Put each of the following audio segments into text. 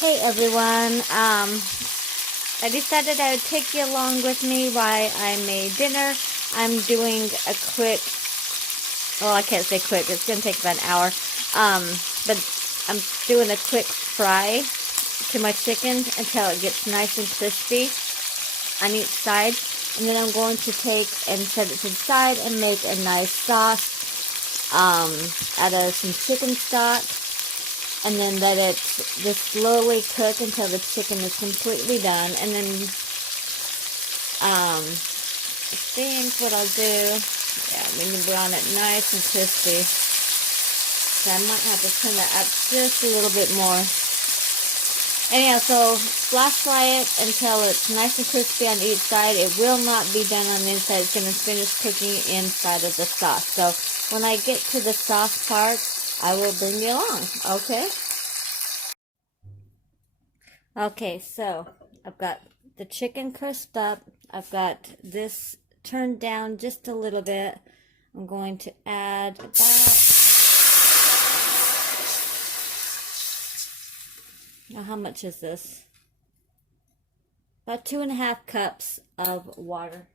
Hey everyone, I decided I would take you along with me while I made dinner. I'm doing a quick, well, I can't say quick, it's going to take about an hour, but I'm doing a quick fry to my chicken until it gets nice and crispy on each side, and then I'm going to take and set it to the side and make a nice sauce out of some chicken stock. And then let it just slowly cook until the chicken is completely done. And then, I think what I'll do, we can brown it nice and crispy. So I might have to turn that up just a little bit more. Anyhow, so flash fry it until it's nice and crispy on each side. It will not be done on the inside. It's going to finish cooking inside of the sauce. So when I get to the sauce part, I will bring you along, okay? Okay, so I've got the chicken crisped up. I've got this turned down just a little bit. I'm going to add about, now how much is this? About 2.5 cups of water.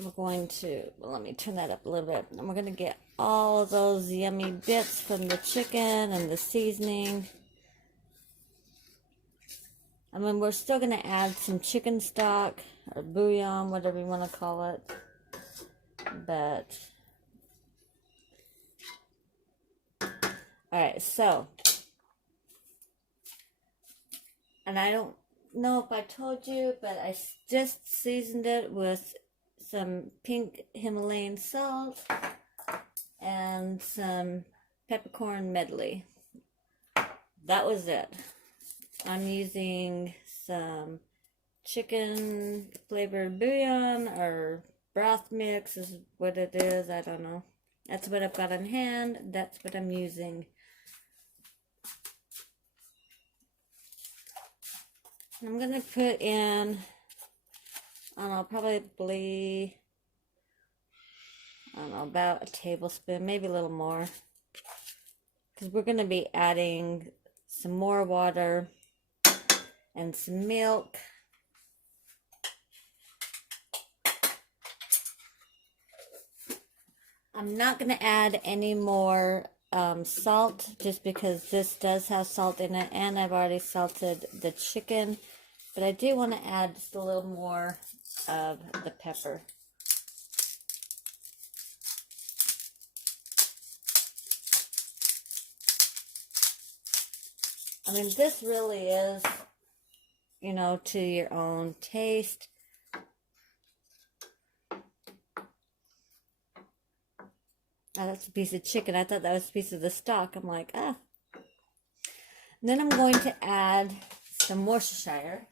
We're going to, well, let me turn that up a little bit. And we're going to get all of those yummy bits from the chicken and the seasoning. I mean, we're still going to add some chicken stock or bouillon, whatever you want to call it. But, alright, so, and I don't know if I told you, but I just seasoned it with some pink Himalayan salt and some peppercorn medley. That was it. I'm using some chicken flavored bouillon or broth mix is what it is. I don't know. That's what I've got on hand. That's what I'm using. I'm going to put in, I don't know, probably, I don't know, about a tablespoon, maybe a little more. Because we're going to be adding some more water and some milk. I'm not going to add any more salt, just because this does have salt in it, and I've already salted the chicken. But I do want to add just a little more of the pepper. I mean, this really is, you know, to your own taste. Oh, that's a piece of chicken. I thought that was a piece of the stock. I'm like, ah. And then I'm going to add some Worcestershire.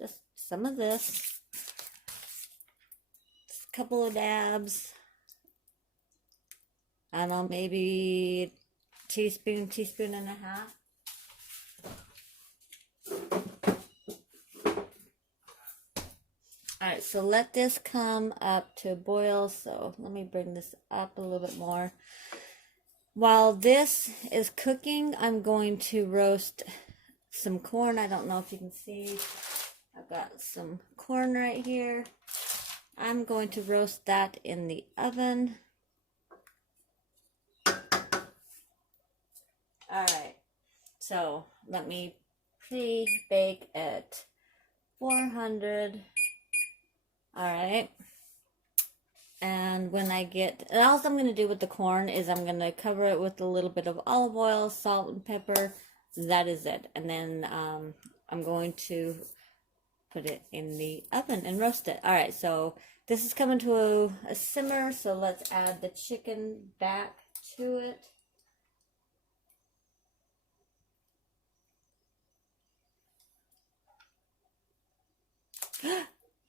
Just some of this. Just a couple of dabs. I don't know, maybe teaspoon and a half. Alright, so let this come up to a boil. So let me bring this up a little bit more. While this is cooking, I'm going to roast some corn. I don't know if you can see. I've got some corn right here. I'm going to roast that in the oven. Alright, so let me pre-bake at 400. Alright, and when I get, and all I'm going to do with the corn is I'm going to cover it with a little bit of olive oil, salt, and pepper. That is it. And then I'm going to put it in the oven and roast it. Alright, so this is coming to a simmer, so let's add the chicken back to it.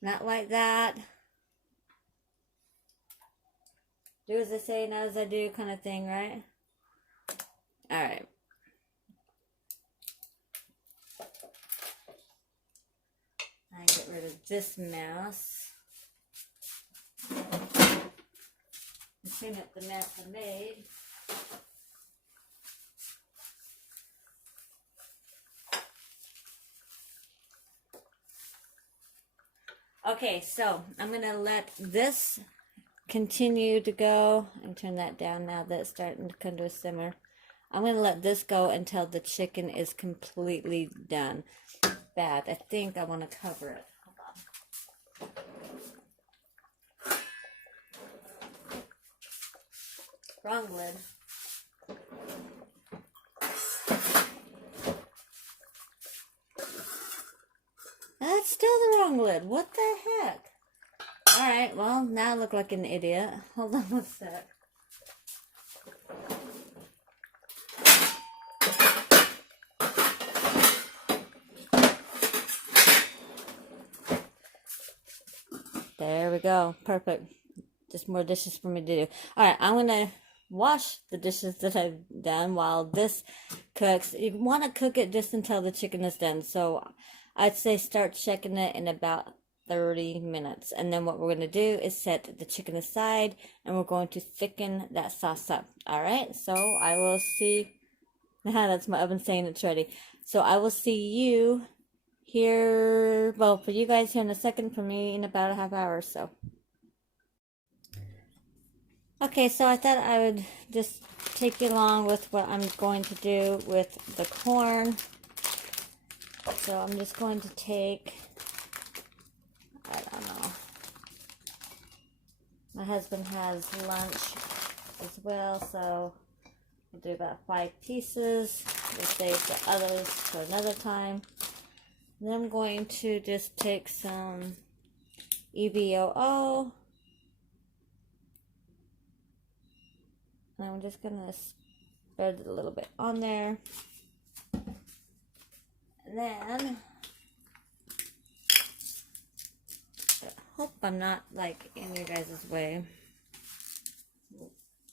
Not like that. Do as I say, not as I do kind of thing, right? Alright. I get rid this mess. Clean up the mess I made. Okay, so I'm going to let this continue to go and turn that down now that it's starting to come to a simmer. I'm going to let this go until the chicken is completely done. Bad. I think I want to cover it. Hold on. Wrong lid. That's still the wrong lid. What the heck? Alright, well, now I look like an idiot. Hold on a sec. There we go. Perfect. Just more dishes for me to do. Alright, I'm going to wash the dishes that I've done while this cooks. You want to cook it just until the chicken is done. So I'd say start checking it in about 30 minutes. And then what we're going to do is set the chicken aside and we're going to thicken that sauce up. Alright, so I will see. That's my oven saying it's ready. So I will see you here, well, for you guys here in a second, for me in about a half hour or so. Okay, so I thought I would just take you along with what I'm going to do with the corn. So I'm just going to take, I don't know, my husband has lunch as well, so I'll do about 5 pieces. We'll save the others for another time. Then I'm going to just take some EVOO. And I'm just going to spread it a little bit on there. And then, I hope I'm not like in you guys' way.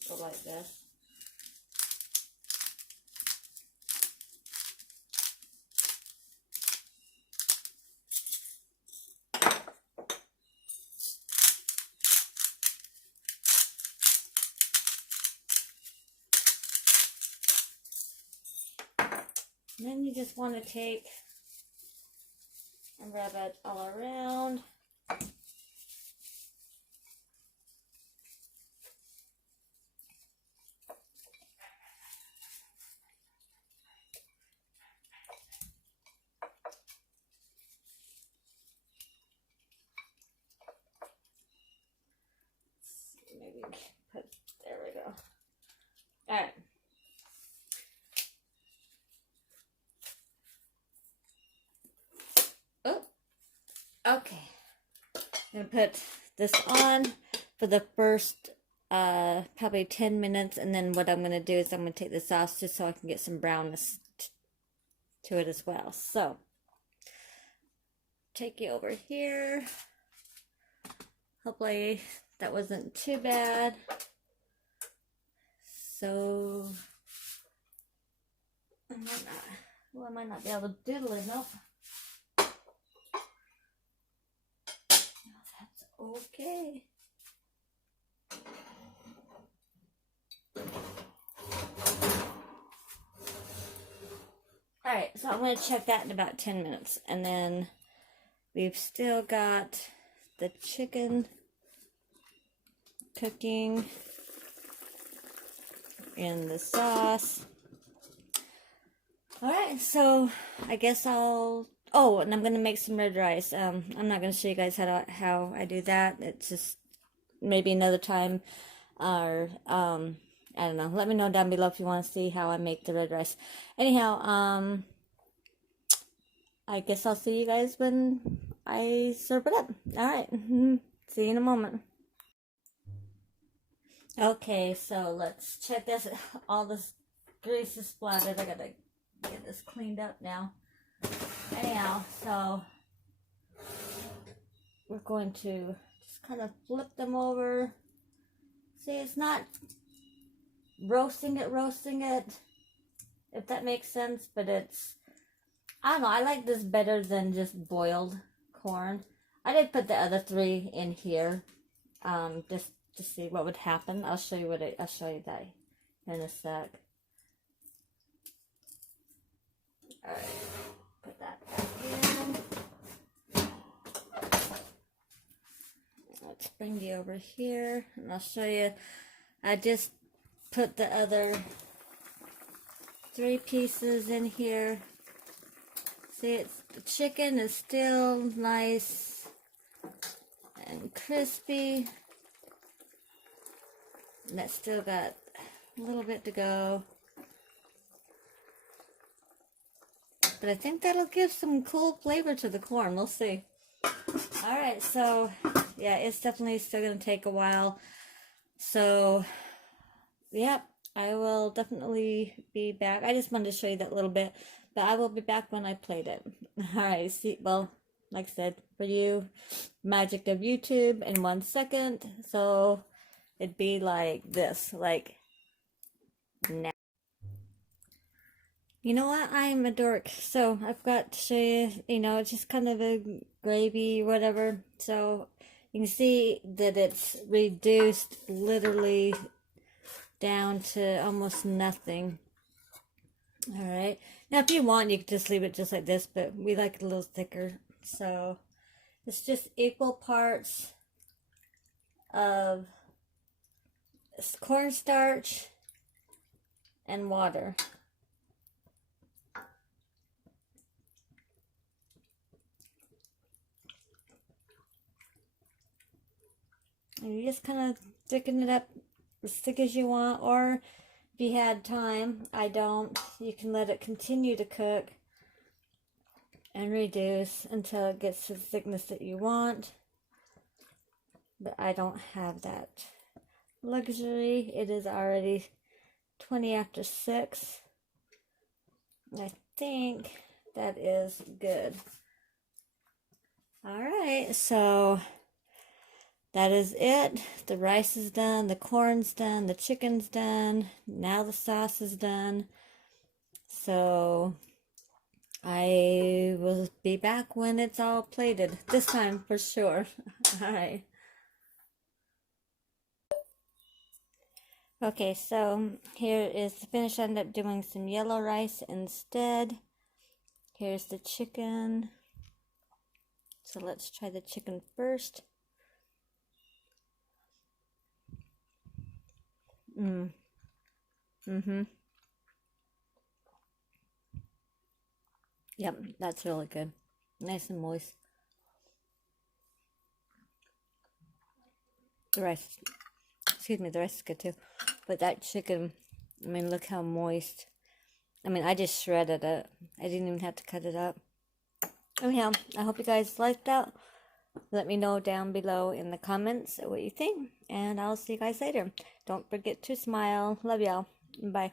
Go like this. And then you just want to take and rub it all around. Maybe put, there we go. All right. Okay, I'm going to put this on for the first probably 10 minutes, and then what I'm going to do is I'm going to take the sauce just so I can get some brownness to it as well. So, take you over here. Hopefully that wasn't too bad. So, I might not be able to doodle enough. Okay. Alright, so I'm going to check that in about 10 minutes. And then we've still got the chicken cooking in the sauce. Alright, so I guess I'll... Oh, and I'm going to make some red rice. I'm not going to show you guys how I do that. It's just maybe another time. Or, I don't know. Let me know down below if you want to see how I make the red rice. Anyhow, I guess I'll see you guys when I serve it up. Alright, see you in a moment. Okay, so let's check this. All this grease is splattered. I gotta get this cleaned up now. Anyhow, so we're going to just kind of flip them over. See, it's not roasting it, if that makes sense, but it's, I don't know, I like this better than just boiled corn. I did put the other 3 in here, just to see what would happen. I'll show you I'll show you that in a sec. All right, put that back in. Let's bring you over here, and I'll show you. I just put the other 3 pieces in here. See, the chicken is still nice and crispy. And that's still got a little bit to go. But I think that'll give some cool flavor to the corn. We'll see. Alright, so yeah, it's definitely still going to take a while. So, yep, I will definitely be back. I just wanted to show you that little bit. But I will be back when I played it. Alright, see, well, like I said, for you, magic of YouTube in 1 second. So, it'd be like this, like, now. You know what? I'm a dork, so I've got to show you, it's just kind of a gravy, whatever. So, you can see that it's reduced literally down to almost nothing. Alright, now if you want, you can just leave it just like this, but we like it a little thicker. So, it's just equal parts of cornstarch and water. And you just kind of thicken it up as thick as you want, or if you had time, I don't, you can let it continue to cook and reduce until it gets to the thickness that you want. But I don't have that luxury. It is already 20 after 6. I think that is good. Alright, so that is it. The rice is done, the corn's done, the chicken's done, now the sauce is done. So I will be back when it's all plated. This time for sure. Alright. Okay, so here is the finish. I ended up doing some yellow rice instead. Here's the chicken. So let's try the chicken first. Yep, that's really good. Nice and moist. The rice, the rice is good too. But that chicken, I mean, look how moist. I mean, I just shredded it. I didn't even have to cut it up. Anyhow, I hope you guys liked that. Let me know down below in the comments what you think. And I'll see you guys later. Don't forget to smile. Love y'all. Bye.